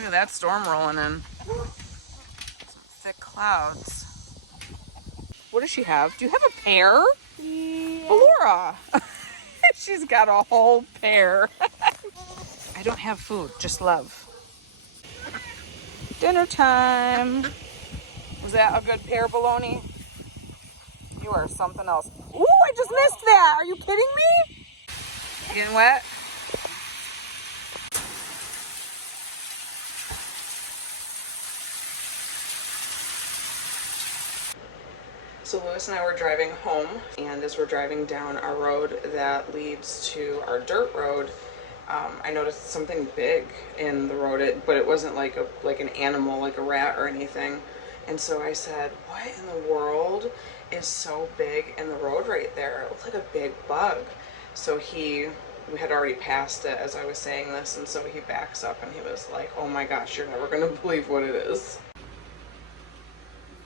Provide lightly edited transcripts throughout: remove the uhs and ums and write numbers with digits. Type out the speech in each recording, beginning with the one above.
Look at that storm rolling in. Some thick clouds. What does she have? Do you have a pear? Yeah. Laura! She's got a whole pear. I don't have food, just love. Dinner time. Was that a good pear bologna? You are something else. Ooh, I just missed that. Are you kidding me? Getting wet? So Lewis and I were driving home, and as we're driving down our road that leads to our dirt road, I noticed something big in the road, but it wasn't like an animal, like a rat or anything. And so I said, what in the world is so big in the road right there? It looks like a big bug. So we had already passed it as I was saying this, and so he backs up and he was like, oh my gosh, you're never gonna believe what it is.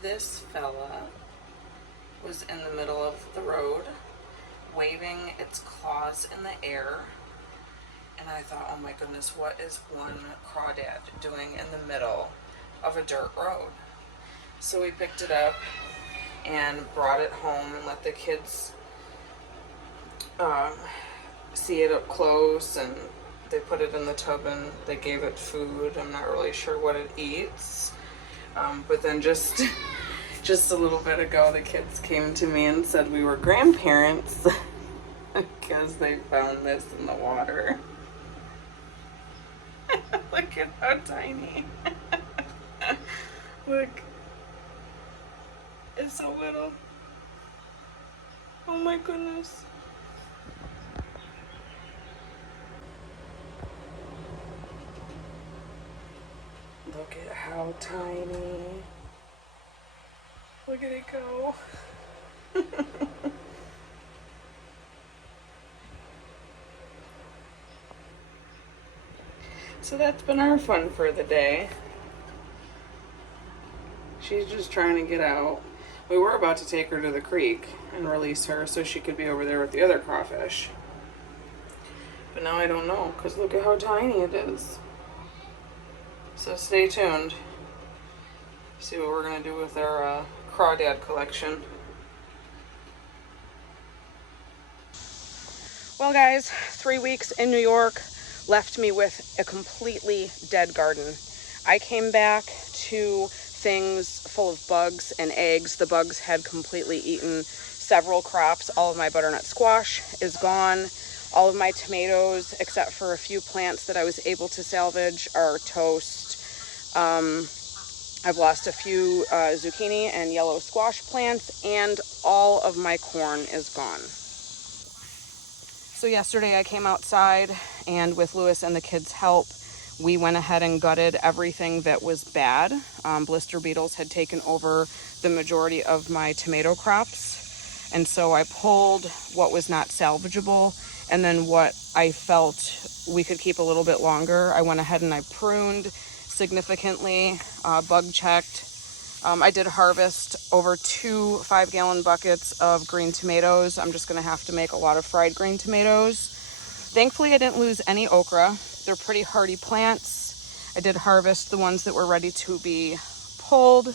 This fella was in the middle of the road, waving its claws in the air. And I thought, oh my goodness, what is one crawdad doing in the middle of a dirt road? So we picked it up and brought it home and let the kids see it up close, and they put it in the tub and they gave it food. I'm not really sure what it eats. But then just a little bit ago, the kids came to me and said we were grandparents because they found this in the water. Look at how tiny. Look. It's so little. Oh my goodness. Look at how tiny. Look at it go. So that's been our fun for the day. She's just trying to get out. We were about to take her to the creek and release her so she could be over there with the other crawfish. But now I don't know, because look at how tiny it is. So stay tuned. See what we're going to do with our crawdad collection. Well guys, 3 weeks in New York left me with a completely dead garden. I came back to things full of bugs and eggs. The bugs had completely eaten several crops. All of my butternut squash is gone. All of my tomatoes, except for a few plants that I was able to salvage, are toast. I've lost a few zucchini and yellow squash plants, and all of my corn is gone. So yesterday I came outside, and with Lewis and the kids' help, we went ahead and gutted everything that was bad. Blister beetles had taken over the majority of my tomato crops. And so I pulled what was not salvageable, and then what I felt we could keep a little bit longer, I went ahead and I pruned significantly, bug checked. I did harvest over 2 5-gallon buckets of green tomatoes. I'm just gonna have to make a lot of fried green tomatoes. Thankfully, I didn't lose any okra. They're pretty hardy plants. I did harvest the ones that were ready to be pulled,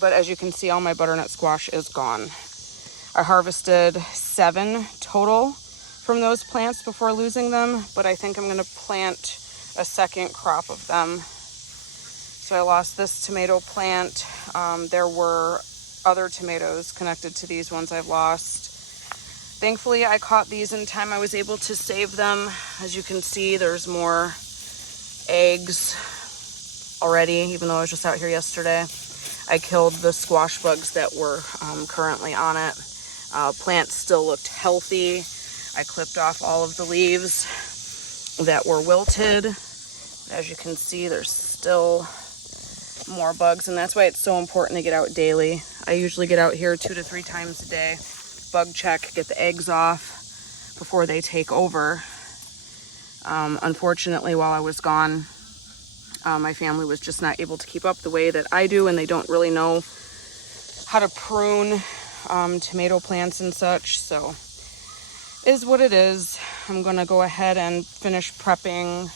but as you can see, all my butternut squash is gone. I harvested 7 total from those plants before losing them, but I think I'm gonna plant a second crop of them. So I lost this tomato plant. There were other tomatoes connected to these ones I've lost. Thankfully, I caught these in time. I was able to save them. As you can see, there's more eggs already, even though I was just out here yesterday. I killed the squash bugs that were currently on it. Plants still looked healthy. I clipped off all of the leaves that were wilted. As you can see, there's still more bugs, and that's why it's so important to get out daily. I usually get out here 2 to 3 times a day, bug check, get the eggs off before they take over. Unfortunately, while I was gone, my family was just not able to keep up the way that I do, and they don't really know how to prune tomato plants and such, so is what it is. I'm gonna go ahead and finish prepping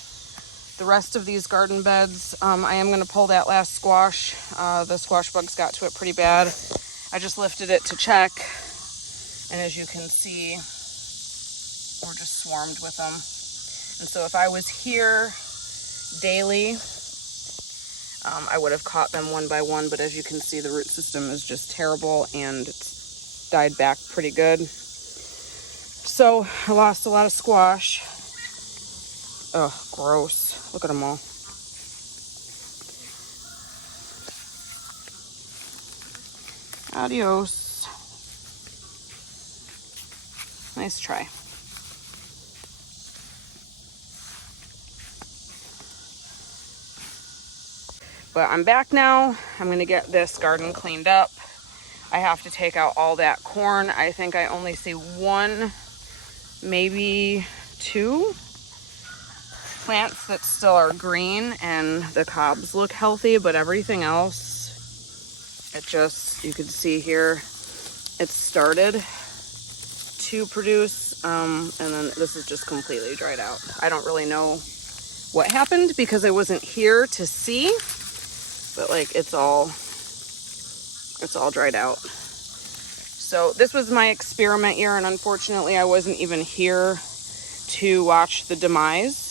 The rest of these garden beds, I am going to pull that last squash. The squash bugs got to it pretty bad. I just lifted it to check, and as you can see, we're just swarmed with them. And so if I was here daily, I would have caught them one by one, but as you can see, the root system is just terrible and it's died back pretty good. So I lost a lot of squash. Oh, gross. Look at them all. Adios. Nice try. But I'm back now. I'm going to get this garden cleaned up. I have to take out all that corn. I think I only see one, maybe two plants that still are green, and the cobs look healthy, but everything else, it just, you can see here, it started to produce, and then this is just completely dried out. I don't really know what happened because I wasn't here to see, but like it's all dried out. So this was my experiment year, and unfortunately I wasn't even here to watch the demise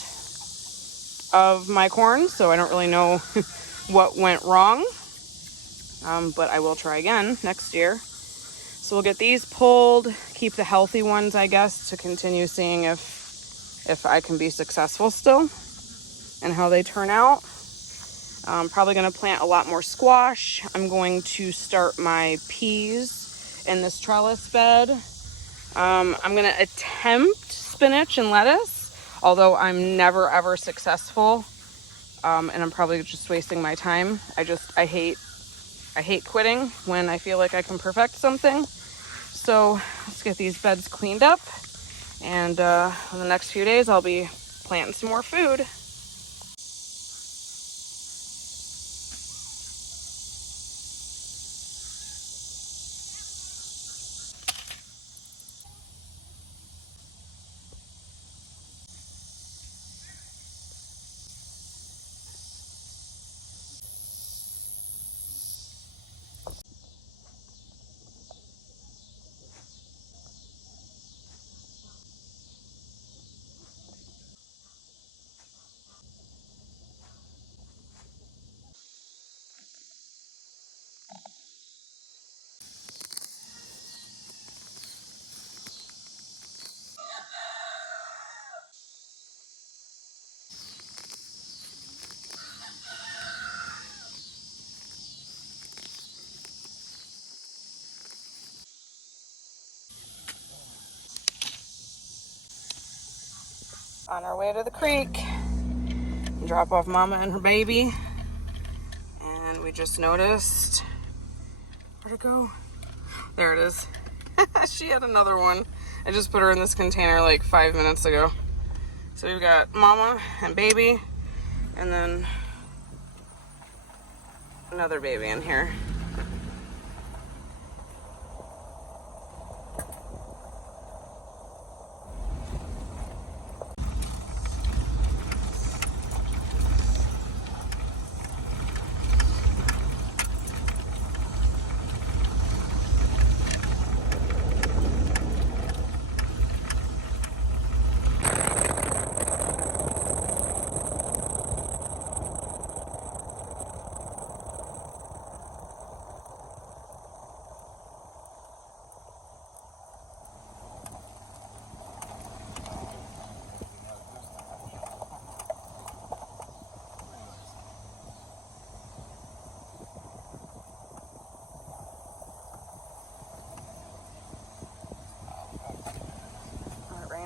of my corn, so I don't really know what went wrong, but I will try again next year. So we'll get these pulled, keep the healthy ones, I guess, to continue seeing if I can be successful still and how they turn out. I'm probably going to plant a lot more squash. I'm going to start my peas in this trellis bed. I'm going to attempt spinach and lettuce, although I'm never ever successful, and I'm probably just wasting my time. I hate quitting when I feel like I can perfect something. So let's get these beds cleaned up, and in the next few days I'll be planting some more food. On our way to the creek, drop off Mama and her baby, and we just noticed, where'd it go? There it is. She had another one. I just put her in this container like 5 minutes ago. So we've got Mama and baby, and then another baby in here.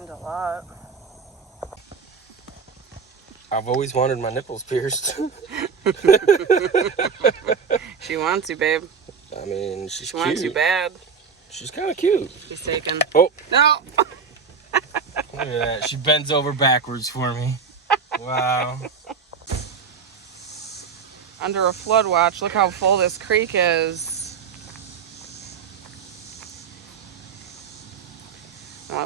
A lot. I've always wanted my nipples pierced. She wants you, babe. I mean, she wants you bad. She's kind of cute. She's taken. Oh. No. Look at that. She bends over backwards for me. Wow. Under a flood watch. Look how full this creek is. Well, I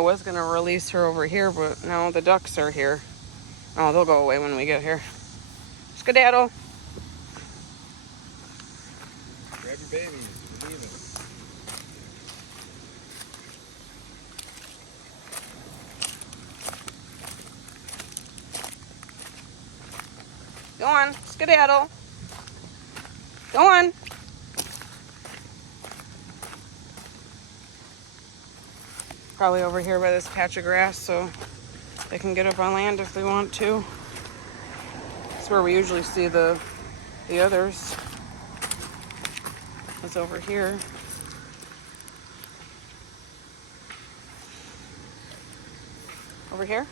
was gonna release her over here, but no, the ducks are here. Oh, they'll go away when we get here. Skedaddle. Grab your babies. We're leaving. Go on, skedaddle. Go on. Probably over here by this patch of grass so they can get up on land if they want to. That's where we usually see the others. It's over here. Over here?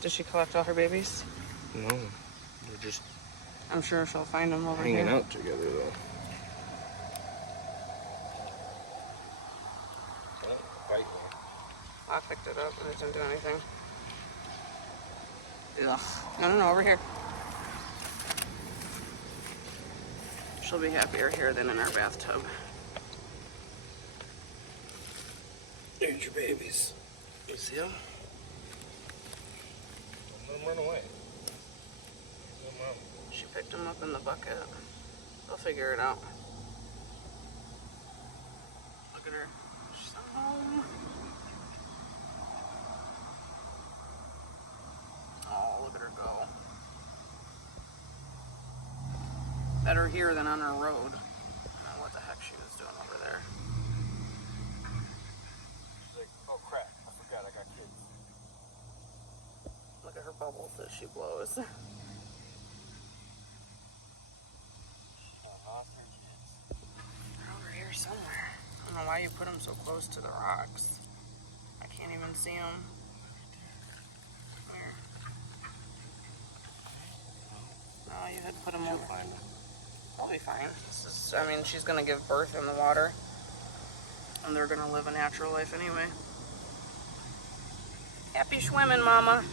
Did she collect all her babies? No, we're just I'm sure she'll find them over hanging here. out together though. Oh, bite me. I picked it up and it didn't do anything. Ugh. No, over here. She'll be happier here than in our bathtub. There's your babies. You see them? Let them run away. She picked them up in the bucket. They'll figure it out. Look at her. She's home. Oh, look at her go. Better here than on her road. I don't know what the heck she was doing over there. She's like, oh crap, I forgot I got kids. Look at her bubbles that she blows. They're over here somewhere. I don't know why you put them so close to the rocks. I can't even see them. Where? No, you had to put them over. They'll be fine. This is, I mean, she's gonna give birth in the water, and they're gonna live a natural life anyway. Happy swimming, Mama.